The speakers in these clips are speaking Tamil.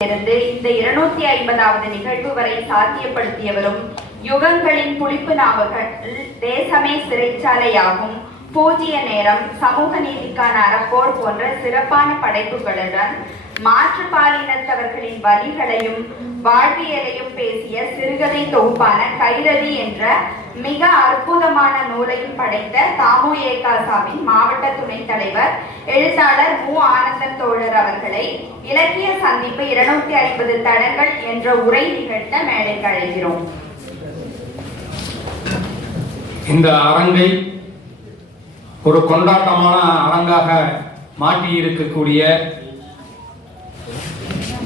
இருந்து இந்த இருநூத்தி ஐம்பதாவது நிகழ்வு வரை சாத்தியப்படுத்தியவரும் யுகங்களின் புளிப்பு நாவல்கள் தேசமே சிறைச்சாலையாகும். பூஜ்ய நேரம் சமூக நீதிக்கான அறப்போர் போன்ற சிறப்பான படைப்புகளுடன் மாற்று பாலினத்தவர்களின் வாழ்வியலையும் பேசிய சிறுகதை தொகுப்பான கைரவி என்ற மிக அற்புதமான நூலையும் படைத்த தாமு ஏகாசாவின் மாவட்ட துணைத் தலைவர் எழுத்தாளர் மு. ஆனந்தன் தோழர் அவர்களை இலக்கிய சந்திப்பு இருநூத்தி ஐம்பது தடங்கள் என்ற உரை நிகழ்த்த மேடைக்கு அழைகிறோம் இந்த அரங்கை ஒரு கொண்டாட்டமான அரங்காக மாற்றி இருக்கக்கூடிய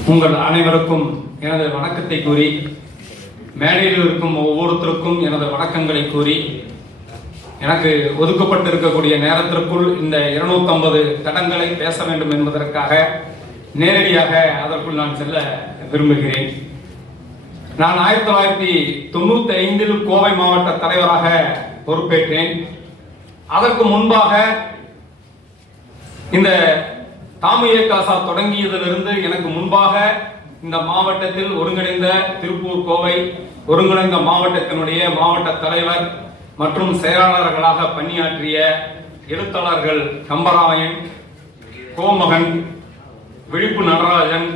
உங்கள் அனைவருக்கும் எனது வணக்கத்தை கூறி மேடையில் இருக்கும் ஒவ்வொருத்தருக்கும் எனது வணக்கங்களை கூறி எனக்கு ஒதுக்கப்பட்டிருக்கக்கூடிய நேரத்திற்குள் இந்த 250 தடங்களை பேச வேண்டும் என்பதற்காக நேரடியாக அதற்குள் நான் செல்ல விரும்புகிறேன். நான் ஆயிரத்தி தொள்ளாயிரத்தி தொண்ணூத்தி ஐந்தில் கோவை மாவட்ட தலைவராக பொறுப்பேற்றேன். அதற்கு முன்பாக இந்த தாமு காசா தொடங்கியதிலிருந்து எனக்கு முன்பாக இந்த மாவட்டத்தில் ஒருங்கிணைந்த திருப்பூர் கோவை ஒருங்கிணைந்த மாவட்டத்தினுடைய மாவட்ட தலைவர் மற்றும் செயலாளர்களாக பணியாற்றிய எழுத்தாளர்கள் கம்பராயன் கோமகன் விழிப்பு நடராஜன்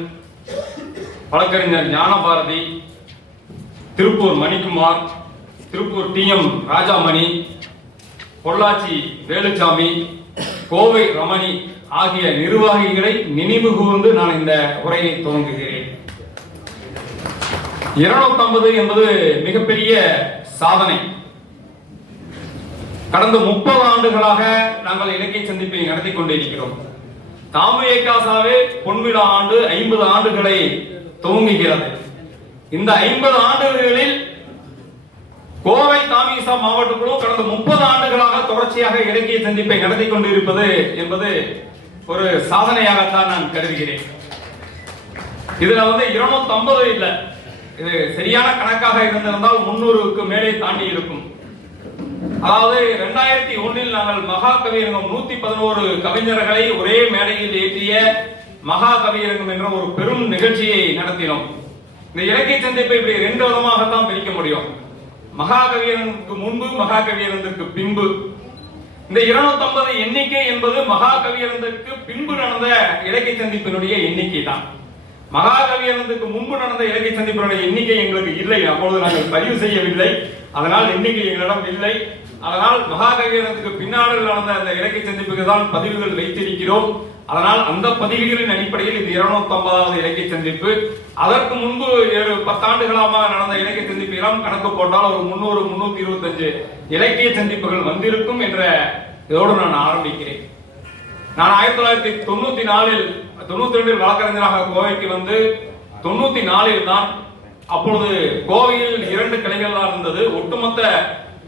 வழக்கறிஞர் ஞானபாரதி திருப்பூர் மணிக்குமார் திருப்பூர் டி எம் ராஜாமணி பொள்ளாச்சி வேலுச்சாமி கோவை ரமணி ஆகிய நிர்வாகிகளை நினைவு கூர்ந்து நான் இந்த உரையை துவங்குகிறேன். இருநூத்தம்பது என்பது மிகப்பெரிய சாதனை. கடந்த முப்பது ஆண்டுகளாக நாங்கள் இலக்கிய சந்திப்பை நடத்தி கொண்டிருக்கிறோம். தாமு காசாவே பொன்விழா ஆண்டு ஐம்பது ஆண்டுகளை துவங்குகிறது. இந்த ஐம்பது ஆண்டுகளில் கோவை தாமிசா மாவட்ட கடந்த முப்பது ஆண்டுகளாக தொடர்ச்சியாக இலக்கிய சந்திப்பை நடத்தி கொண்டிருப்பது என்பது ஒரு சாதனையாகத்தான் நான் கருதுகிறேன். இதுல வந்து இருநூத்தி ஐம்பது இல்லை. இது சரியான கணக்காக இருந்திருந்தால் முன்னூறுக்கு மேலே தாண்டி இருக்கும். அதாவது ரெண்டாயிரத்தி ஒன்னில் நாங்கள் மகா கவியரங்கம் நூத்தி பதினோரு கவிஞர்களை ஒரே மேடையில் ஏற்றிய மகா கவியரங்கம் என்ற ஒரு பெரும் நிகழ்ச்சியை நடத்தினோம். இந்த இலக்கிய சந்திப்பை இப்படி ரெண்டு விதமாகத்தான் பிரிக்க முடியும். மகா முன்பு மகாகவியரங்கிற்கு பின்பு. இந்த 250 எண்ணிக்கை என்பது மகா பின்பு நடந்த இலக்கிய சந்திப்பினுடைய எண்ணிக்கை தான். மகாகவியரந்துக்கு முன்பு நடந்த இலக்கிய சந்திப்பினுடைய எண்ணிக்கை எங்களுக்கு இல்லை. அப்பொழுது நாங்கள் பதிவு செய்யவில்லை. அதனால் எண்ணிக்கை எங்களிடம் இல்லை. அதனால் மகா கவியரங்குக்கு நடந்த அந்த இலக்கிய சந்திப்புக்கு தான் பதிவுகள் வைத்திருக்கிறோம். அதனால் அந்த பதிவுகளின் அடிப்படையில் இது 250வது இலக்கிய சந்திப்பு. அதற்கு முன்பு ஏழு பத்தாண்டுகளாக நடந்த இலக்கிய சந்திப்பு எல்லாம் கணக்கு போட்டால் ஒரு முன்னூறு முன்னூத்தி இருபத்தஞ்சு இலக்கிய சந்திப்புகள் வந்திருக்கும் என்ற இதோடு நான் ஆரம்பிக்கிறேன். நான் ஆயிரத்தி தொள்ளாயிரத்தி தொண்ணூத்தி நாலில் தொண்ணூத்தி ரெண்டில் வழக்கறிஞராக கோவைக்கு வந்து தொண்ணூத்தி நாலில் தான் அப்பொழுது கோவையில் இரண்டு கிளைகளாக இருந்தது. ஒட்டுமொத்த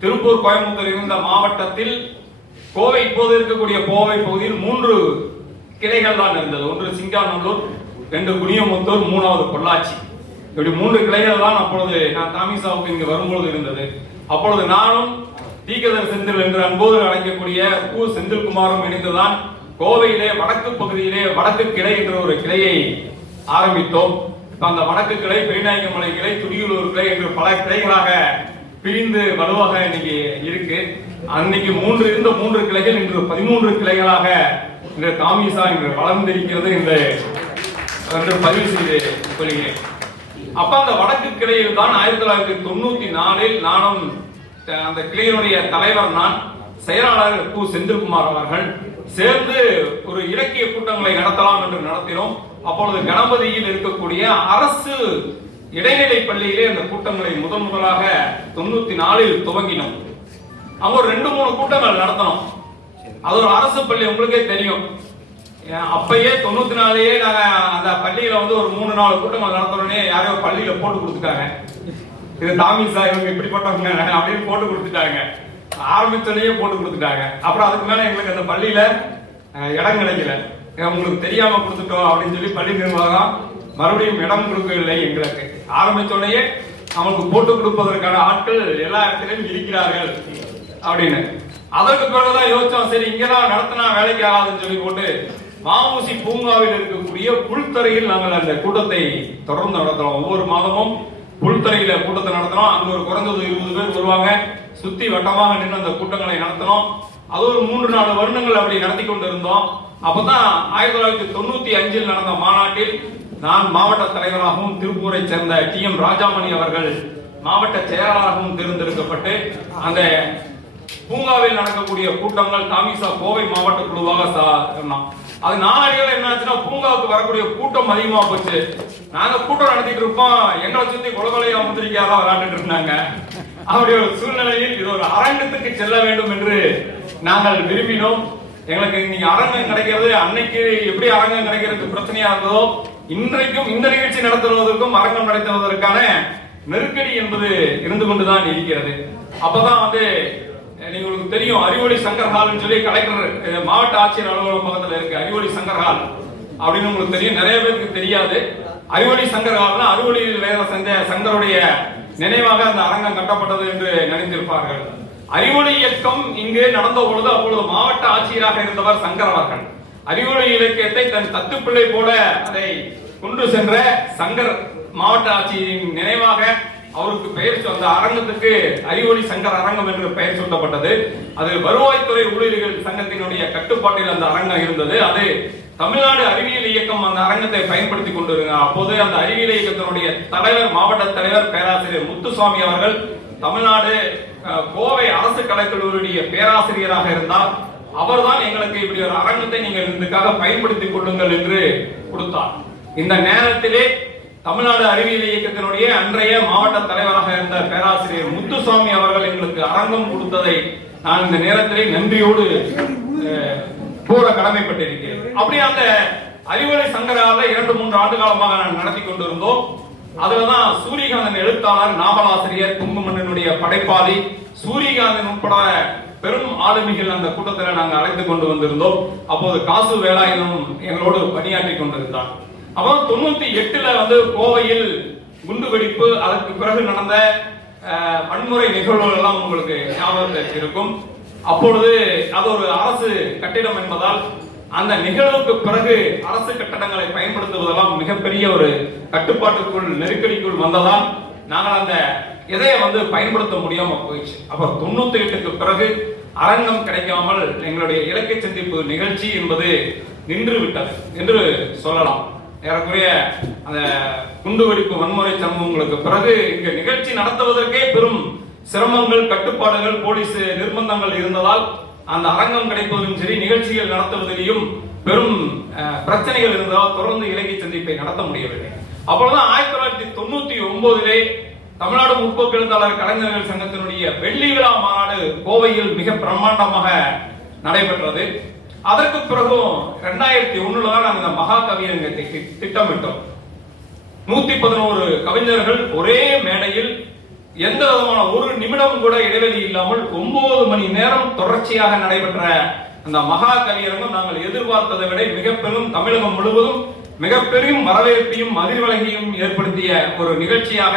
திருப்பூர் கோயம்புத்தூர் இருந்த மாவட்டத்தில் கோவை இப்போது இருக்கக்கூடிய கோவை பகுதியில் மூன்று கிளைகள் தான் இருந்தது. ஒன்று சிங்காநல்லூர் ரெண்டு குனியமுத்தூர் மூணாவது பொள்ளாச்சி. இப்படி மூன்று கிளைகள் தான் அப்பொழுது நான் தாமிசாவுக்கு இங்கு வரும்பொழுது இருந்தது. அப்பொழுது நானும் தீக்கதர் செந்தில் என்று அன்போடு அழைக்கக்கூடிய கு செந்தில்குமாரும் இணைந்துதான் கோவையிலே வடக்கு பகுதியிலே வடக்கு கிளை என்ற ஒரு கிளையை ஆரம்பித்தோம். அந்த வடக்கு கிளை பெரியநாயக்கமலை கிளை துடியலூர் கிளை என்று பல கிளைகளாக பிரிந்து வலுவாக இன்னைக்கு இருக்கு. அன்னைக்கு மூன்று இருந்த மூன்று கிளைகள் இன்று பதிமூன்று கிளைகளாக இன்று காமிசா இன்று வளர்ந்திருக்கிறது என்று என்று பதிவு செய்து கொள்கிறேன். அப்ப அந்த வடக்கு கிளையில் தான் ஆயிரத்தி தொள்ளாயிரத்தி தொண்ணூத்தி நாலில் நானும் அந்த கிளையினுடைய தலைவர் நான் செயலாளர் கு. செந்தில்குமார் அவர்கள் சேர்ந்து ஒரு இலக்கிய கூட்டங்களை நடத்தலாம் என்று நடத்தினோம். அப்பொழுது கணபதியில் இருக்கக்கூடிய அரசு இடைநிலை பள்ளியிலே அந்த கூட்டங்களை முதன் முதலாக தொண்ணூத்தி நாலில் துவங்கினோம். அங்க ஒரு ரெண்டு மூணு கூட்டங்கள் நடத்தணும். அது ஒரு அரசு பள்ளி உங்களுக்கே தெரியும். அப்பயே தொண்ணூத்தி நாலுலயே நாங்க அந்த பள்ளியில வந்து ஒரு மூணு நாலு கூட்டம் நடத்தணும்னே யாரையோ பள்ளியில போட்டு கொடுத்துட்டாங்க. இது தாமிசா இவங்க இப்படிப்பட்டவங்க அப்படின்னு போட்டு கொடுத்துட்டாங்க. ஆரம்பிச்சோடனே போட்டு கொடுத்துட்டாங்க. அப்புறம் அதுக்கு மேல எங்களுக்கு அந்த பள்ளியில இடம் கிடைக்கல. உங்களுக்கு தெரியாம கொடுத்துட்டோம் அப்படின்னு சொல்லி பள்ளி நிர்வாகம் மறுபடியும் இடம் கொடுக்கவில்லை எங்களுக்கு. ஆரம்பிச்ச உடனே அவங்களுக்கு போட்டு கொடுப்பதற்கான ஆட்கள் எல்லா இடத்திலும் இருக்கிறார்கள் அப்படின்னு. அதற்கு பிறகுதான் யோசிச்சோம் சரி இங்கதான் நடத்தினா வேலைக்கு ஆகாதுன்னு சொல்லி போட்டு மாமூசி பூங்காவில் இருக்கக்கூடிய புல்தரையில் நாங்கள் அந்த கூட்டத்தை தொடர்ந்து நடத்துறோம். ஒவ்வொரு மாதமும் புல்தரையில கூட்டத்தை நடத்துறோம். அங்க ஒரு குறைஞ்சது இருபது பேர் வருவாங்க. சுத்தி வட்டமாக நின்று அந்த கூட்டங்களை நடத்தினோம் அது ஒரு மூன்று நாலு வருடங்கள் அப்படி நடத்தி கொண்டு இருந்தோம் அப்பதான் ஆயிரத்தி தொள்ளாயிரத்தி தொண்ணூத்தி அஞ்சில் நடந்த மாநாட்டில் நான் மாவட்ட தலைவராகவும் திருப்பூரை சேர்ந்த டி எம் ராஜாமணி அவர்கள் மாவட்ட செயலாளராகவும் தேர்ந்தெடுக்கப்பட்டு அந்த பூங்காவில் நடக்கக்கூடிய கூட்டங்கள் தாமிசா கோவை மாவட்ட குழுவாக சா- அது நாளடியில் என்ன ஆச்சுன்னா பூங்காவுக்கு வரக்கூடிய கூட்டம் அதிகமா போச்சு. நாங்க கூட்டம் நடத்திட்டு இருப்போம் எங்களை சுத்தி கொலகொலையா முந்திரிக்காக விளையாண்டுட்டு இருந்தாங்க. அப்படி ஒரு சூழ்நிலையில் இது ஒரு அரங்கத்துக்கு செல்ல வேண்டும் என்று நாங்கள் விரும்பினோம். எங்களுக்கு இன்னைக்கு அரங்கம் கிடைக்கிறது. அன்னைக்கு எப்படி அரங்கம் கிடைக்கிறதுக்கு பிரச்சனையா இருந்ததோ இன்றைக்கும் இந்த நிகழ்ச்சி நடத்துவதற்கும் அரங்கம் நடத்துவதற்கான நெருக்கடி என்பது இருந்து கொண்டுதான் இருக்கிறது. அப்பதான் வந்து உங்களுக்கு தெரியும் அறிவொளி சங்கர் ஹால்னு சொல்லி கலெக்டர் மாவட்ட ஆட்சியர் அலுவலகம் பக்கத்தில் இருக்கு அறிவொளி சங்கர் ஹால் அப்படின்னு உங்களுக்கு தெரியும். நிறைய பேருக்கு தெரியாது. அறிவொளி சங்கர் ஹால்னா அறிவொளியில் வேலை சந்த சங்கருடைய நினைவாக அந்த அரங்கம் கட்டப்பட்டது என்று நினைத்திருப்பார்கள். அறிவொளி இயக்கம் இங்கு நடந்த பொழுது அப்பொழுது மாவட்ட ஆட்சியராக இருந்தவர் சங்கர் அவர்கள். அறிவொளி இலக்கியத்தை தன் தத்துப்பிள்ளை போல அதை கொண்டு சென்ற சங்கர் மாவட்ட ஆட்சியின் நினைவாக அவருக்கு பெயர் அந்த அரங்கத்துக்கு அறிவொளி சங்கர் அரங்கம் என்று பெயர் சூட்டப்பட்டது. அது வருவாய்த்துறை ஊழியர்கள் சங்கத்தினுடைய கட்டுப்பாட்டில் அந்த அரங்கம் இருந்தது. அது தமிழ்நாடு அறிவியல் இயக்கம் அந்த அரங்கத்தை பயன்படுத்தி கொண்டிருந்தார் அப்போது அந்த அறிவியல் இயக்கத்தினுடைய தலைவர் மாவட்ட தலைவர் பேராசிரியர் முத்துசாமி அவர்கள் தமிழ்நாடு கோவை அரசு கலைக்கல்லூரியுடைய பேராசிரியராக இருந்தார். அவர்தான் எங்களுக்கு இப்படி ஒரு அரங்கத்தை நீங்கள் இதுக்காக பயன்படுத்திக் கொள்ளுங்கள் என்று கொடுத்தார். இந்த நேரத்திலே தமிழ்நாடு அறிவியல் இயக்கத்தினுடைய அன்றைய மாவட்ட தலைவராக இருந்த பேராசிரியர் முத்துசுவாமி அவர்கள் எங்களுக்கு அரங்கம் கொடுத்ததை நான் இந்த நேரத்திலே நன்றியோடு கூற கடமைப்பட்டிருக்கிறேன். அப்படி அந்த அறிவுரை சங்கரால இரண்டு மூன்று ஆண்டு காலமாக நான் நடத்தி கொண்டிருந்தோம். அதுலதான் சூரியகாந்தன் எழுத்தாளர் நாவலாசிரியர் குங்குமன்னனுடைய படைப்பாளி சூரியகாந்தன் உட்பட பெரும் ஆளுமிகள் அந்த கூட்டத்தில் நாங்கள் அழைத்து கொண்டு வந்திருந்தோம். அப்போது காசு வேலாயுதம் எங்களோடு பணியாற்றி கொண்டிருந்தார் அப்புறம் தொண்ணூத்தி எட்டுல வந்து கோவையில் குண்டு வெடிப்பு அதற்கு பிறகு நடந்த வன்முறை நிகழ்வுகள் எல்லாம் உங்களுக்கு ஞாபகம் இருக்கும். அப்பொழுது அது ஒரு அரசு கட்டிடம் என்பதால் அந்த நிகழ்வுக்கு பிறகு அரசு கட்டடங்களை பயன்படுத்துவதெல்லாம் மிகப்பெரிய ஒரு கட்டுப்பாட்டுக்குள் நெருக்கடிக்குள் வந்ததால் நாங்கள் அந்த இதைய வந்து பயன்படுத்த முடியாம போயிடுச்சு. அப்ப தொண்ணூத்தி எட்டுக்கு பிறகு அரங்கம் கிடைக்காமல் எங்களுடைய இலக்கிய சந்திப்பு நிகழ்ச்சி என்பது நின்று விட்டது என்று சொல்லலாம். ஏறக்குறைய அந்த குண்டுவெடிப்பு வன்முறை சம்பவங்களுக்கு பிறகு இங்கு நிகழ்ச்சி நடத்துவதற்கே பெரும் சிரமங்கள் கட்டுப்பாடுகள் போலீஸ் நிர்பந்தங்கள் இருந்ததால் அந்த அரங்கம் கிடைப்பதிலும் சரி நிகழ்ச்சிகள் நடத்துவதிலும் பெரும் பிரச்சனைகள் இருந்ததால் தொடர்ந்து இலங்கை சந்திப்பை நடத்த முடியவில்லை. அப்பொழுதுதான் ஆயிரத்தி தொள்ளாயிரத்தி தொண்ணூத்தி ஒன்பதிலே தமிழ்நாடு முற்போக்கு எழுத்தாளர் கலைஞர்கள் சங்கத்தினுடைய வெள்ளி விழா மாநாடு கோவையில் மிக பிரம்மாண்டமாக நடைபெற்றது. அதற்கு பிறகும் ரெண்டாயிரத்தி ஒண்ணுல தான் நாங்க இந்த மகா கவியரங்கத்தை தி- திட்டமிட்டோம். நூத்தி பதினோரு கவிஞர்கள் ஒரே மேடையில் எந்த விதமான ஒரு நிமிடம் கூட இடைவெளி இல்லாமல் ஒன்பது மணி நேரம் தொடர்ச்சியாக நடைபெற்ற அந்த மகா கவியரங்கம் நாங்கள் எதிர்பார்த்ததை விட மிக பெரும் தமிழகம் முழுவதும் மிகப்பெரும் வரவேற்பையும் அதிர்வலகையும் ஏற்படுத்திய ஒரு நிகழ்ச்சியாக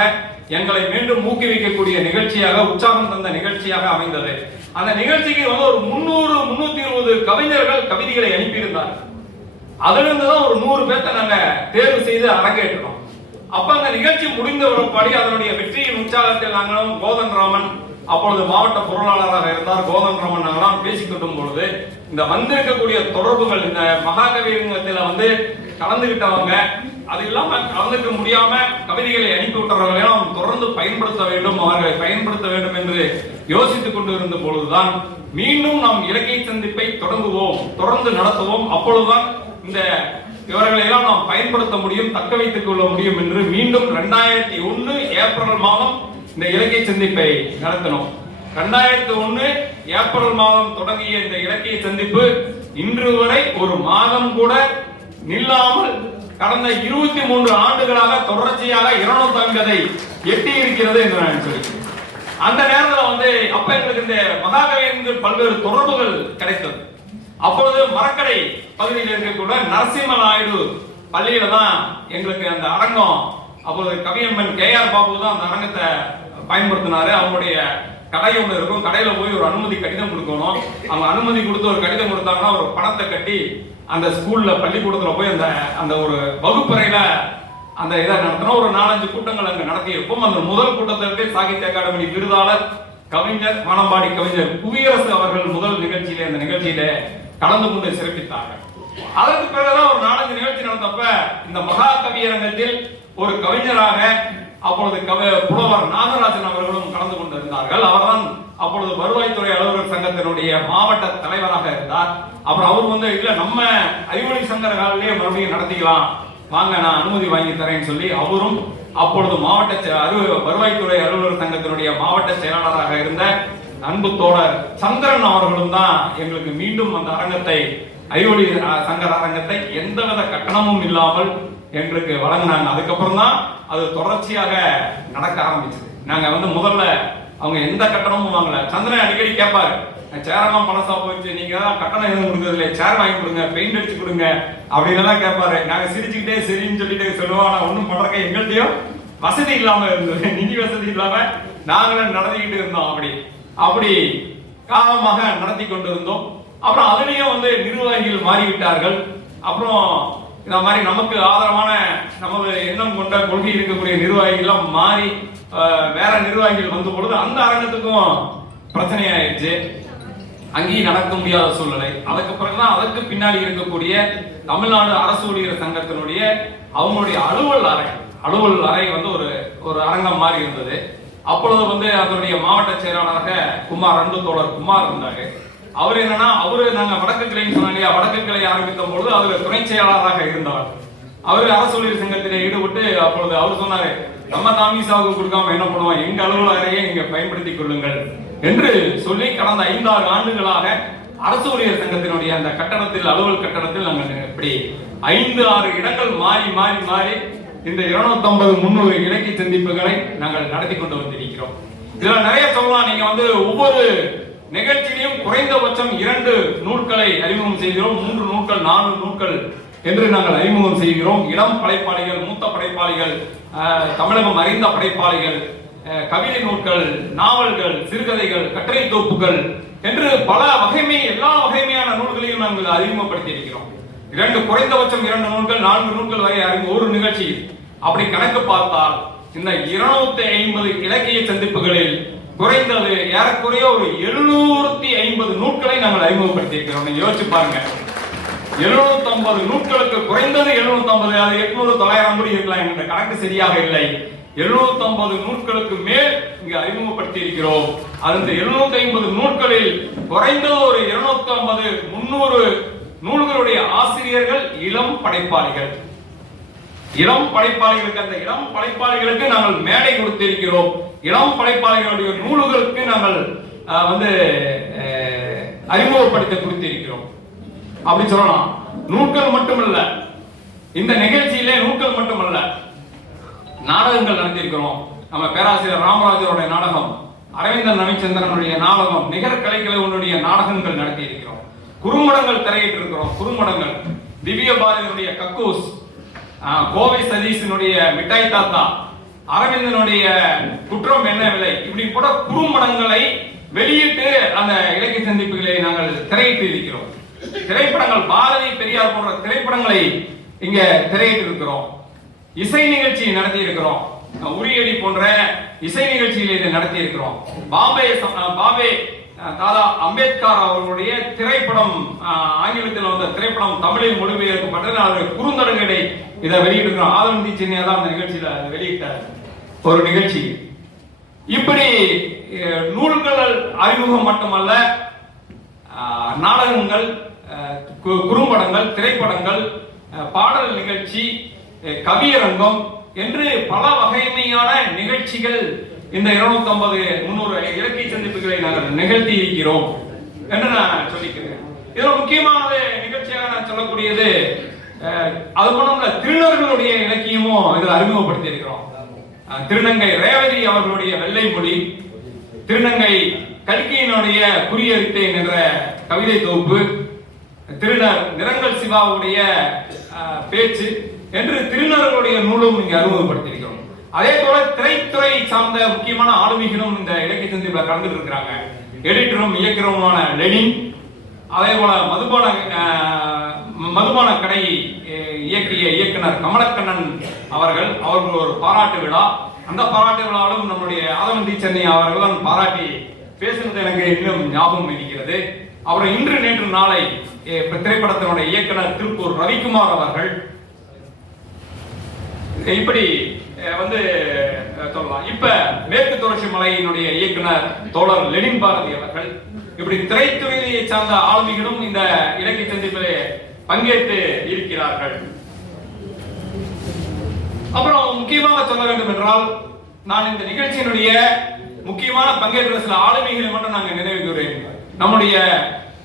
எங்களை மீண்டும் ஊக்குவிக்கக்கூடிய நிகழ்ச்சியாக உற்சாகம் தந்த நிகழ்ச்சியாக அமைந்தது. அந்த நிகழ்ச்சிக்கு வந்து ஒரு முன்னூறு முன்னூத்தி இருபது கவிஞர்கள் கவிதைகளை அனுப்பியிருந்தார்கள் அதுல இருந்து தான் ஒரு நூறு பேர்த்த நாங்க தேர்வு செய்து அரங்கேற்றோம். அப்ப அந்த நிகழ்ச்சி முடிந்த பிற்பாடு அதனுடைய வெற்றியின் உற்சாகத்தில் நாங்களும் கோதன் ராமன் அப்பொழுது மாவட்ட பொருளாளராக இருந்தார் கோதன் ராமன் நாங்களாம் பேசிக்கொண்டும் பொழுது இந்த வந்திருக்கக்கூடிய தொடர்புகள் இந்த மகாகவியங்கத்துல வந்து கலந்துகிட்டவங்க அது இல்லாம கலந்துக்க முடியாம கவிதைகளை அனுப்பி நாம் தொடர்ந்து பயன்படுத்த வேண்டும் அவர்களை பயன்படுத்த வேண்டும் என்று யோசித்துக் கொண்டிருந்த பொழுதுதான் மீண்டும் நாம் இலக்கிய சந்திப்பை தொடங்குவோம் தொடர்ந்து நடத்துவோம். அப்பொழுதுதான் இந்த இவர்களை எல்லாம் நாம் பயன்படுத்த முடியும் தக்க வைத்துக் கொள்ள முடியும் என்று மீண்டும் ரெண்டாயிரத்தி ஒன்று ஏப்ரல் மாதம் இந்த இலக்கிய சந்திப்பை நடத்தினோம் ரெண்டாயிரத்தி ஒன்று ஏப்ரல் மாதம் தொடங்கிய இந்த இலக்கிய சந்திப்பு இன்று வரை ஒரு மாதம் கூட நில்லாமல் கடந்த இருபத்தி மூன்று ஆண்டுகளாக தொடர்ச்சியாக இருநூத்தி ஐம்பதை எட்டி இருக்கிறது என்று நான் சொல்கிறேன் அந்த நேரத்தில் வந்து அப்ப எங்களுக்கு இந்த மகாகவியின் பல்வேறு தொடர்புகள் கிடைத்தது. அப்பொழுது மரக்கடை பகுதியில் இருக்கக்கூடிய நரசிம்ம நாயுடு பள்ளியில தான் எங்களுக்கு அந்த அரங்கம் அப்போது கவியம்மன் கே ஆர் பாபு தான் அந்த அரங்கத்தை பயன்படுத்தினாரு. அவங்களுடைய கடை ஒன்று இருக்கும். கடையில் போய் ஒரு அனுமதி கடிதம் கொடுக்கணும். அவங்க அனுமதி கொடுத்து ஒரு கடிதம் கொடுத்தாங்கன்னா ஒரு பணத்தை கட்டி அந்த ஸ்கூல்ல பள்ளிக்கூடத்தில் போய் அந்த அந்த ஒரு வகுப்பறையில அந்த இதை நடத்தினோம் ஒரு நாலஞ்சு கூட்டங்கள் அங்கே நடத்தியிருப்போம் அந்த முதல் கூட்டத்திற்கு சாகித்ய அகாடமி விருதாளர் கவிஞர் வானம்பாடி கவிஞர் புவியரசு அவர்கள் முதல் நிகழ்ச்சியில அந்த நிகழ்ச்சியில கலந்து கொண்டு சிறப்பித்தார்கள். அதற்கு பிறகுதான் ஒரு நாலஞ்சு நிகழ்ச்சி நடந்தப்ப இந்த மகா கவியரங்கத்தில் ஒரு கவிஞராக அப்பொழுது கவி புலவர் நாகராஜன் அவர்களும் கலந்து கொண்டிருந்தார்கள். அவர்தான் அப்பொழுது வருவாய்த்துறை அலுவலர் சங்கத்தினுடைய மாவட்ட தலைவராக இருந்தார். அப்புறம் அவர் வந்து இல்ல நம்ம அறிவொளி சங்கர காலிலேயே மறுபடியும் நடத்திக்கலாம். வாங்க நான் அனுமதி வாங்கி தரேன்னு சொல்லி அவரும் அப்பொழுது மாவட்ட செ- அரு வருவாய்த்துறை அலுவலர் சங்கத்தினுடைய மாவட்ட செயலாளராக இருந்த அன்பு தோழர் சந்திரன் அவர்களும் தான் எங்களுக்கு மீண்டும் அந்த அரங்கத்தை ஐஒளி சங்கர சங்கர் அரங்கத்தை எந்தவித கட்டணமும் இல்லாமல் எங்களுக்கு வழங்கினாங்க. அதுக்கப்புறம் தான் அது தொடர்ச்சியாக நடக்க ஆரம்பிச்சது. நாங்கள் வந்து முதல்ல அவங்க எந்த கட்டணமும் வாங்கல. சந்திரன் அடிக்கடி கேட்பாரு. சேரெல்லாம் பழசா போச்சு நீங்க தான் கட்டணம் எதுவும் கொடுக்கறது சேர் வாங்கி கொடுங்க பெயிண்ட் அடிச்சு கொடுங்க. அப்படின்னு எல்லாம் கேட்பாரு. நாங்க சிரிச்சுக்கிட்டே சரின்னு சொல்லிட்டு சொல்லுவோம். ஆனா ஒண்ணும் பண்றக்க எங்கள்கிட்டயும் வசதி இல்லாம இருந்தது. நிதி வசதி இல்லாம நாங்களும் நடத்திக்கிட்டு இருந்தோம் அப்படி. அப்படி காலமாக நடத்தி கொண்டிருந்தோம். அப்புறம் அதுலயும் வந்து நிர்வாகிகள் மாறிவிட்டார்கள். அப்புறம் இந்த மாதிரி நமக்கு ஆதரவான நமது எண்ணம் கொண்ட கொள்கை இருக்கக்கூடிய நிர்வாகிகள்லாம் மாறி வேற நிர்வாகிகள் வந்த பொழுது அந்த அரங்கத்துக்கும் பிரச்சனையாயிடுச்சு. அங்கேயும் நடக்க முடியாத சூழ்நிலை. அதுக்கு பிறகுதான் அதற்கு பின்னாடி இருக்கக்கூடிய தமிழ்நாடு அரசு ஊழியர் சங்கத்தினுடைய அவங்களுடைய அலுவல் அறை அலுவல் அறை வந்து ஒரு ஒரு அரங்கம் மாதிரி இருந்தது. அப்பொழுது வந்து அதனுடைய மாவட்ட செயலாளராக குமார் அன்பு தோழர் குமார் இருந்தாரு. அவர் என்னன்னா அவரு நாங்க வடக்கு கிளைன்னு சொன்னோம் இல்லையா? வடக்கு கிளை ஆரம்பித்த பொழுது அதுல துணை செயலாளராக இருந்தவர் அவர் அரசு ஊழியர் சங்கத்திலே ஈடுபட்டு அப்பொழுது அவர் சொன்னாரு நம்ம தாமிசாவுக்கு கொடுக்காம என்ன பண்ணுவோம்? எங்க அலுவலரையே நீங்க பயன்படுத்திக் கொள்ளுங்கள். என்று சொல்லி கடந்த ஐந்தாறு ஆண்டுகளாக அரசு ஊழியர் சங்கத்தினுடைய அந்த கட்டணத்தில் அலுவல் கட்டணத்தில் நாங்கள் இப்படி ஐந்து ஆறு இடங்கள் மாறி மாறி மாறி இந்த 250 முன்னூறு இலக்கிய சந்திப்புகளை நாங்கள் நடத்தி கொண்டு வந்திருக்கிறோம். இதுல நிறைய சொல்லலாம். நீங்க வந்து ஒவ்வொரு நிகழ்ச்சியிலும் குறைந்தபட்சம் இரண்டு நூல்களை அறிமுகம் செய்கிறோம். மூன்று நூல்கள் நான்கு நூல்கள் என்று நாங்கள் அறிமுகம் செய்கிறோம். இளம் படைப்பாளிகள் மூத்த படைப்பாளிகள் தமிழகம் அறிந்த படைப்பாளிகள் கவிதை நூல்கள் நாவல்கள் சிறுகதைகள் கட்டளை தொகுப்புகள் என்று பல வகைமை எல்லா வகைமையான நூல்களையும் நாங்கள் அறிமுகப்படுத்தி இருக்கிறோம் இரண்டு குறைந்தபட்சம் இரண்டு நூல்கள் நான்கு நூல்கள் வரை அறிமுக ஒரு நிகழ்ச்சி. அப்படி கணக்கு பார்த்தால் இந்த இருநூத்தி ஐம்பது இலக்கிய சந்திப்புகளில் குறைந்தது ஏறக்குறைய ஒரு எழுநூத்தி ஐம்பது நூல்களை நாங்கள் அறிமுகப்படுத்தியிருக்கிறோம். நீங்க யோசிச்சு பாருங்க. 750 நூட்களுக்கு குறைந்தது 750 அது எட்நூறு தொள்ளாயிரம் கூட இருக்கலாம். என்ற கணக்கு சரியாக இல்லை. 750 நூட்களுக்கு மேல் இங்கு அறிமுகப்படுத்தி இருக்கிறோம் அந்த 750 நூட்களில் குறைந்தது ஒரு 250 முன்னூறு நூல்களுடைய ஆசிரியர்கள் இளம் படைப்பாளிகள். இளம் படைப்பாளிகளுக்கு அந்த இளம் படைப்பாளிகளுக்கு நாங்கள் மேடை கொடுத்திருக்கிறோம். இளம் படைப்பாளிகளுடைய நூல்களுக்கு நாங்கள் வந்து அறிமுகப்படுத்த குறித்திருக்கிறோம் அப்படி சொல்லலாம். நூல்கள் மட்டுமல்ல. இந்த நிகழ்ச்சியிலே நூல்கள் மட்டுமல்ல. நாடகங்கள் நடத்தியிருக்கிறோம். நம்ம பேராசிரியர் ராமராஜருடைய நாடகம் அரவிந்தன் ரவிச்சந்திரனுடைய நாடகம் நிகர் கலைக்கலைவனுடைய நாடகங்கள் நடத்தி இருக்கிறோம் குறும்படங்கள் திரையிட்டு இருக்கிறோம் குறும்படங்கள். திவ்ய பாரதியினுடைய கக்கூஸ் கோவை சதீஷினுடைய மிட்டாய் தாத்தா அரவிந்தனுடைய குற்றம் என்ன இப்படி கூட குறும்படங்களை வெளியிட்டு அந்த இலக்கிய சந்திப்புகளை நாங்கள் திரையிட்டு இருக்கிறோம். திரைப்படங்கள் பாரதி பெரியார் போன்ற திரைப்படங்களை இங்க திரையிட்டு இருக்கிறோம். இசை நிகழ்ச்சி நடத்தி இருக்கிறோம். உரியடி போன்ற இசை நிகழ்ச்சிகளை இதை நடத்தி இருக்கிறோம். பாம்பே பாபே தாதா அம்பேத்கர் அவர்களுடைய திரைப்படம் ஆங்கிலத்தில் வந்த திரைப்படம் தமிழில் மொழிபெயர்க்கப்பட்டது. அவருடைய குறுந்தடங்களை இதை வெளியிட்டிருக்கிறோம் ஆதரந்தி சின்னியா தான் அந்த நிகழ்ச்சியில வெளியிட்டார். வெளியிட்ட ஒரு நிகழ்ச்சி. இப்படி நூல்கள் அறிமுகம் மட்டுமல்ல நாடகங்கள் கு- குறும்படங்கள் திரைப்படங்கள் பாடல் நிகழ்ச்சி கவியரங்கம் என்று பல வகைமையான நிகழ்ச்சிகள் இந்த 250 முன்னூறு இலக்கிய சந்திப்புகளை நாங்கள் நிகழ்த்தி இருக்கிறோம் என்று நான் சொல்லிக்கிறேன். இதுல முக்கியமான நிகழ்ச்சியாக நான் சொல்லக்கூடியது அது மட்டும் திருநர்களுடைய இலக்கியமும் இதில் அறிமுகப்படுத்தி இருக்கிறோம் திருநங்கை ரேவதி அவர்களுடைய வெள்ளை மொழி திருநங்கை கல்கியினுடைய குறியறித்தேன் என்ற கவிதை தொகுப்பு திருநர் நிரங்கல் சிவாவுடைய பேச்சு என்று திருநர்களுடைய நூலும் இங்கு அறிமுகப்படுத்தியிருக்கிறோம். அதே போல திரைத்துறை சார்ந்த முக்கியமான ஆளுமைகளும் இந்த இலக்கிய சந்திப்பில் கலந்துட்டு இருக்கிறாங்க எடிட்டரும் இயக்குறவருமான லெனின் அதே போல மதுபான மதுபான கடை இயக்கிய இயக்குனர் கமலக்கண்ணன் அவர்கள் அவர்கள் ஒரு பாராட்டு விழா. அந்த பாராட்டு விழாவிலும் நம்முடைய ஆதவந்தி சென்னை அவர்களும் பாராட்டி பேசுனது எனக்கு இன்னும் ஞாபகம் இருக்கிறது. அவர் இன்று நேற்று நாளை திரைப்படத்தினுடைய இயக்குனர் திருப்பூர் ரவிக்குமார் அவர்கள். இப்படி அஹ், வந்து சொல்லலாம். இப்ப மேற்கு தொடர்ச்சி மலையினுடைய இயக்குனர் தோழர் லெனின் பாரதி அவர்கள். இப்படி திரைத்துறையை சார்ந்த ஆளுமைகளும் இந்த இலக்கிய சந்திப்பிலே பங்கேற்று இருக்கிறார்கள். அப்புறம் முக்கியமாக சொல்ல வேண்டும் என்றால் நான் இந்த நிகழ்ச்சியினுடைய முக்கியமான பங்கேற்ற சில ஆளுமைகளை மட்டும் நாங்கள் நினைவுகிறேன் நம்முடைய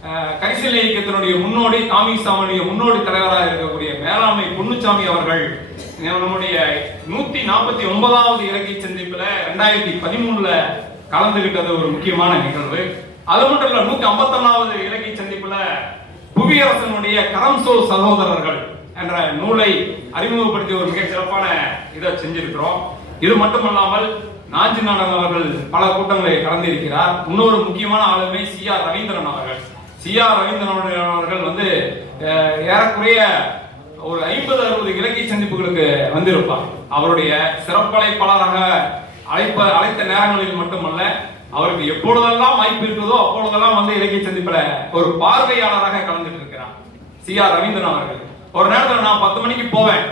அஹ், கரிசல் இயக்கத்தினுடைய முன்னோடி தாமிசாமியுடைய முன்னோடி தலைவராக இருக்கக்கூடிய மேலாண்மை பொன்னுச்சாமி அவர்கள் நம்முடைய நூத்தி நாற்பத்தி ஒன்பதாவது இலக்கிய சந்திப்புல ரெண்டாயிரத்தி பதிமூணுல கலந்துகிட்டது ஒரு முக்கியமான நிகழ்வு. அது மட்டும் இல்ல நூத்தி ஐம்பத்தொன்னாவது இலக்கிய சந்திப்புல புவியரசனுடைய கரம்சோ சகோதரர்கள் என்ற நூலை அறிமுகப்படுத்தி ஒரு மிக சிறப்பான இதை செஞ்சிருக்கிறோம். இது மட்டுமல்லாமல் நாஞ்சி நாடன் அவர்கள் பல கூட்டங்களை கலந்திருக்கிறார். இன்னொரு முக்கியமான ஆளுமை சி ஆர் ரவீந்திரன் அவர்கள். சி ஆர் ரவீந்திரன் அவர்கள் வந்து ஏறக்குறைய ஒரு ஐம்பது அறுபது இலக்கிய சந்திப்புகளுக்கு வந்திருப்பார். அவருடைய சிறப்பழைப்பாளராக அழைப்ப அழைத்த நேரங்களில் மட்டுமல்ல அவருக்கு எப்பொழுதெல்லாம் வாய்ப்பு இருக்குதோ அப்பொழுதெல்லாம் வந்து இலக்கிய சந்திப்புல ஒரு பார்வையாளராக கலந்துட்டு இருக்கிறார். சி ஆர் ரவீந்திரன் அவர்கள். ஒரு நேரத்துல நான் பத்து மணிக்கு போவேன்.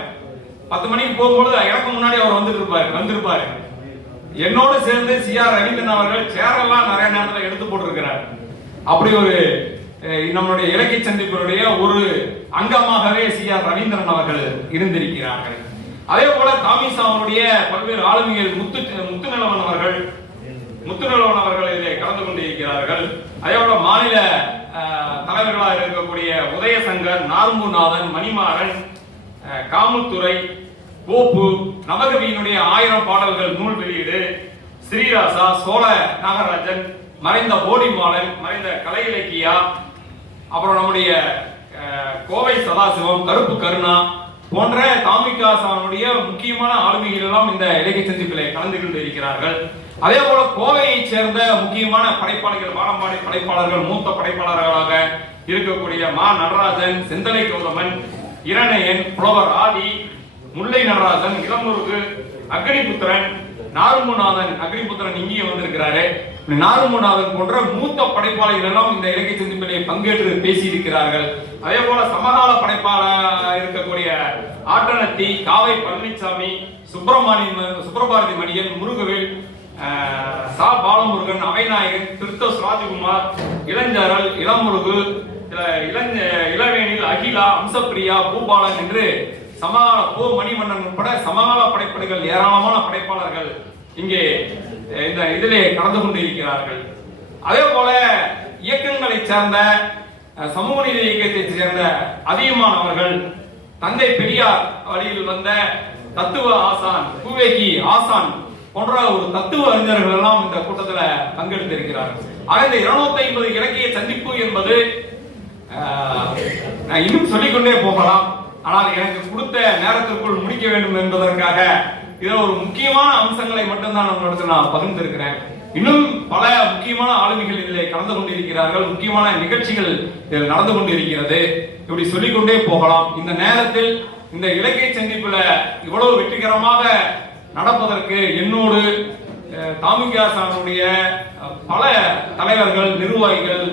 பத்து மணிக்கு போகும்பொழுது எனக்கு முன்னாடி அவர் வந்துட்டு இருப்பாரு வந்திருப்பாரு. என்னோடு சேர்ந்து சி ஆர் ரவீந்திரன் அவர்கள் சேரெல்லாம் நிறைய நேரத்துல எடுத்து போட்டிருக்கிறார். அப்படி ஒரு நம்மளுடைய இலக்கிய சந்திப்பினுடைய ஒரு அங்கமாகவே சி ஆர் ரவீந்திரன் அவர்கள் இருந்திருக்கிறார்கள். அதே போல தாமிசாவுடைய பல்வேறு ஆளுமைகள் முத்து முத்துநிலவன் அவர்கள் முத்துநிலவன் அவர்கள் இதில் கலந்து கொண்டிருக்கிறார்கள். அதே மாநில தலைவர்களாக இருக்கக்கூடிய உதயசங்கர் நாரும்புநாதன் மணிமாறன் அஹ், காமுத்துறை கோப்பு நவகவியினுடைய ஆயிரம் பாடல்கள் நூல் வெளியீடு ஸ்ரீராசா சோழ நாகராஜன் மறைந்த போடிமாலன் மறைந்த கலை இலக்கியா அப்புறம் நம்முடைய கோவை சதாசிவம் கருப்பு கருணா போன்ற தாமிகாசவனுடைய முக்கியமான ஆளுமைகள் எல்லாம் இந்த இலக்கிய சந்திப்பிலே கலந்து கொண்டு இருக்கிறார்கள். அதே போல கோவையைச் சேர்ந்த முக்கியமான படைப்பாளிகள் வானம்பாடி படைப்பாளர்கள் மூத்த படைப்பாளர்களாக இருக்கக்கூடிய மா நடராஜன் செந்தலை கௌதமன் இரணையன் புலவர் ஆதி முல்லை நடராஜன் இளமுருகு அக்னிபுத்திரன் நாருமுநாதன் அக்னிபுத்திரன் இங்கே வந்திருக்கிறாரு. இப்படி நாருமுநாதன் போன்ற மூத்த படைப்பாளிகள் எல்லாம் இந்த இலக்கிய சந்திப்பிலே பங்கேற்று பேசியிருக்கிறார்கள். அதே போல சமகால படைப்பாளர் இருக்கக்கூடிய ஆட்டனத்தி காவை பழனிசாமி சுப்பிரமணியன் சுப்பிரபாரதி மணியன் முருகவேல் சா. பாலமுருகன் அவைநாயகன் திருத்தோஸ் ராஜகுமார் இளஞ்சரல் இளமுருகு இளஞ்ச இளவேனில் அகிலா அம்சப்பிரியா பூபாலன் என்று சமகால போ மணிமன்னன் உட்பட சமகால படைப்பாளிகள் ஏராளமான படைப்பாளர்கள் இங்கே இந்த இதிலே கலந்து கொண்டு இருக்கிறார்கள் அதே போல இயக்கங்களை சேர்ந்த சமூக நீதி இயக்கத்தை சேர்ந்த அதிகமானவர்கள் தந்தை பெரியார் வழியில் வந்த தத்துவ ஆசான் குவேகி ஆசான் போன்ற ஒரு தத்துவ அறிஞர்கள் எல்லாம் இந்த கூட்டத்தில் பங்கெடுத்திருக்கிறார்கள். ஆக இந்த இருநூத்தி ஐம்பது இலக்கிய சந்திப்பு என்பது நான் இன்னும் சொல்லிக்கொண்டே போகலாம். ஆனால் எனக்கு கொடுத்த நேரத்திற்குள் முடிக்க வேண்டும் என்பதற்காக இதில் ஒரு முக்கியமான அம்சங்களை மட்டும்தான் உங்களிடத்தில் நான் பகிர்ந்திருக்கிறேன். இன்னும் பல முக்கியமான ஆளுமைகள் இதில் கலந்து கொண்டிருக்கிறார்கள். முக்கியமான நிகழ்ச்சிகள் இதில் நடந்து கொண்டிருக்கிறது. இப்படி சொல்லிக்கொண்டே போகலாம். இந்த நேரத்தில் இந்த இலக்கிய சந்திப்பில் இவ்வளவு வெற்றிகரமாக நடப்பதற்கு என்னோடு அஹ், பல தலைவர்கள் நிர்வாகிகள்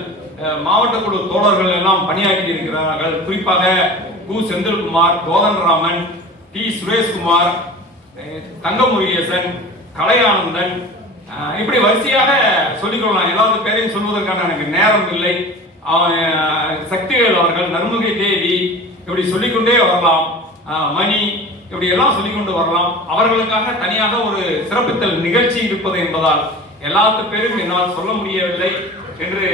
மாவட்ட குழு தோழர்கள் எல்லாம் பணியாற்றி இருக்கிறார்கள். குறிப்பாக கு. செந்தில்குமார் கோதண்டராமன் டி. சுரேஷ்குமார் தங்கமுருகேசன் கலையானந்தன் இப்படி வரிசையாக சொல்லிக்கொள்ளலாம். ஏதாவது பேரையும் சொல்வதற்கான எனக்கு நேரம் இல்லை. அவன், சக்திவேல் அவர்கள் நர்முகை தேவி இப்படி சொல்லிக்கொண்டே வரலாம். மணி இப்படி எல்லாம் சொல்லிக்கொண்டு வரலாம். அவர்களுக்காக தனியாக ஒரு சிறப்பித்தல் நிகழ்ச்சி இருப்பது என்பதால் எல்லாத்து பேரும் என்னால் சொல்ல முடியவில்லை என்று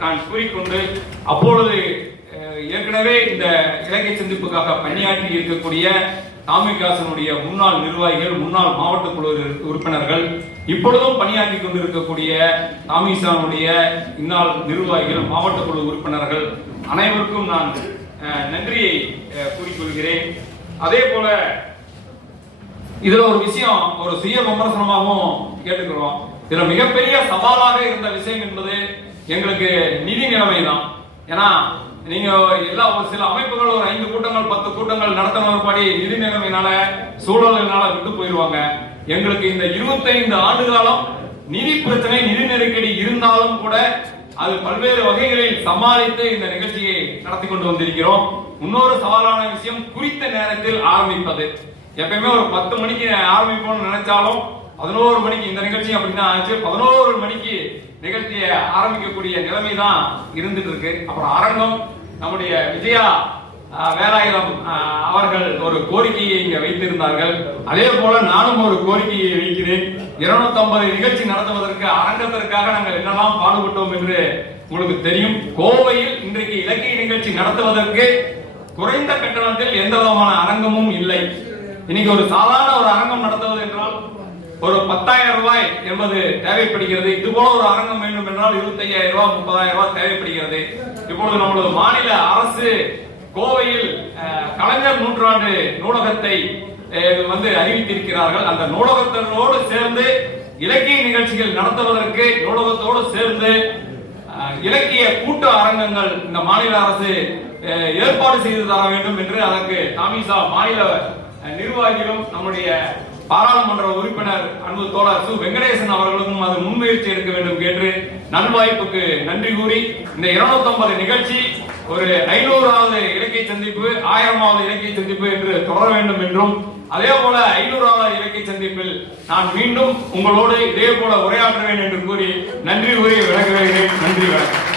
நான் கூறிக்கொண்டு அப்பொழுது ஏற்கனவே இந்த இலங்கை சந்திப்புக்காக பணியாற்றி இருக்கக்கூடிய தாமிகாசனுடைய முன்னாள் நிர்வாகிகள் முன்னாள் மாவட்ட குழு உறுப்பினர்கள் இப்பொழுதும் பணியாற்றி கொண்டிருக்கக்கூடிய தாமிசானுடைய இந்நாள் நிர்வாகிகள் மாவட்ட குழு உறுப்பினர்கள் அனைவருக்கும் நான் நன்றியை கூறிக்கொள்கிறேன். அதே போல இதுல ஒரு விஷயம் ஒரு சுய விமர்சனமாகவும் கேட்டுக்கிறோம். இதுல மிகப்பெரிய சவாலாக இருந்த விஷயம் என்பது எங்களுக்கு நிதி நிலைமை தான் ஏன்னா நீங்க எல்லா ஒரு சில அமைப்புகள் ஒரு ஐந்து கூட்டங்கள் பத்து கூட்டங்கள் நடத்தினபடி நிதி நிலைமையினால சூழலினால விட்டு போயிடுவாங்க. எங்களுக்கு இந்த இருபத்தைந்து ஆண்டு காலம் நிதி பிரச்சனை நிதி நெருக்கடி இருந்தாலும் கூட அது பல்வேறு வகைகளில் சமாளித்து இந்த நிகழ்ச்சியை நடத்தி கொண்டு வந்திருக்கிறோம். இன்னொரு சவாலான விஷயம் குறித்த நேரத்தில் ஆரம்பிப்பது. எப்பயுமே ஒரு பத்து மணிக்கு ஆரம்பிப்போம்னு நினைச்சாலும் பதினோரு மணிக்கு இந்த நிகழ்ச்சி அப்படின்னா ஆச்சு. பதினோரு மணிக்கு நிகழ்ச்சியை ஆரம்பிக்கக்கூடிய நிலைமை தான் இருந்துட்டு இருக்கு. அப்புறம் அரங்கம் நம்முடைய விஜயா வேலாயுதம் அவர்கள் ஒரு கோரிக்கையை இங்கே வைத்திருந்தார்கள். அதே போல நானும் ஒரு கோரிக்கையை வைக்கிறேன். 250 நிகழ்ச்சி நடத்துவதற்கு அரங்கத்திற்காக நாங்கள் என்னெல்லாம் பாடுபட்டோம் என்று உங்களுக்கு தெரியும். கோவையில் இன்றைக்கு இலக்கிய நிகழ்ச்சி நடத்துவதற்கு குறைந்த கட்டணத்தில் எந்த விதமான அரங்கமும் இல்லை. இன்னைக்கு ஒரு சாதாரண ஒரு அரங்கம் நடத்துவது என்றால் ஒரு பத்தாயிரம் ரூபாய் என்பது தேவைப்படுகிறது. இது போல ஒரு அரங்கம் வேண்டும் என்றால் இருபத்தையாயிரம் ரூபாய் முப்பதாயிரம் ரூபாய் தேவைப்படுகிறது. இப்பொழுது நம்மளது மாநில அரசு கோவையில் கலைஞர் நூற்றாண்டு நூலகத்தை வந்து அறிவித்திருக்கிறார்கள். அந்த நூலகத்தினோடு சேர்ந்து இலக்கிய நிகழ்ச்சிகள் நடத்துவதற்கு நூலகத்தோடு சேர்ந்து இலக்கிய கூட்டு அரங்கங்கள் இந்த மாநில அரசு ஏற்பாடு செய்து தர வேண்டும் என்று அதற்கு தாமிசா மாநில நிர்வாகிகளும் நம்முடைய பாராளுமன்ற உறுப்பினர் அன்பு தோழர் சு. வெங்கடேசன் அவர்களுக்கும் அது முன்முயற்சி எடுக்க வேண்டும் என்று நல்வாய்ப்புக்கு நன்றி கூறி இந்த 250 நிகழ்ச்சி ஒரு ஐநூறாவது இலக்கிய சந்திப்பு ஆயிரமாவது இலக்கிய சந்திப்பு என்று தொடர வேண்டும் என்றும் அதே போல ஐநூறாவது இலக்கிய சந்திப்பில் நான் மீண்டும் உங்களோடு இதே போல உரையாற்றுவேன் என்று கூறி நன்றி கூறி விளக்குகிறேன் நன்றி வணக்கம்.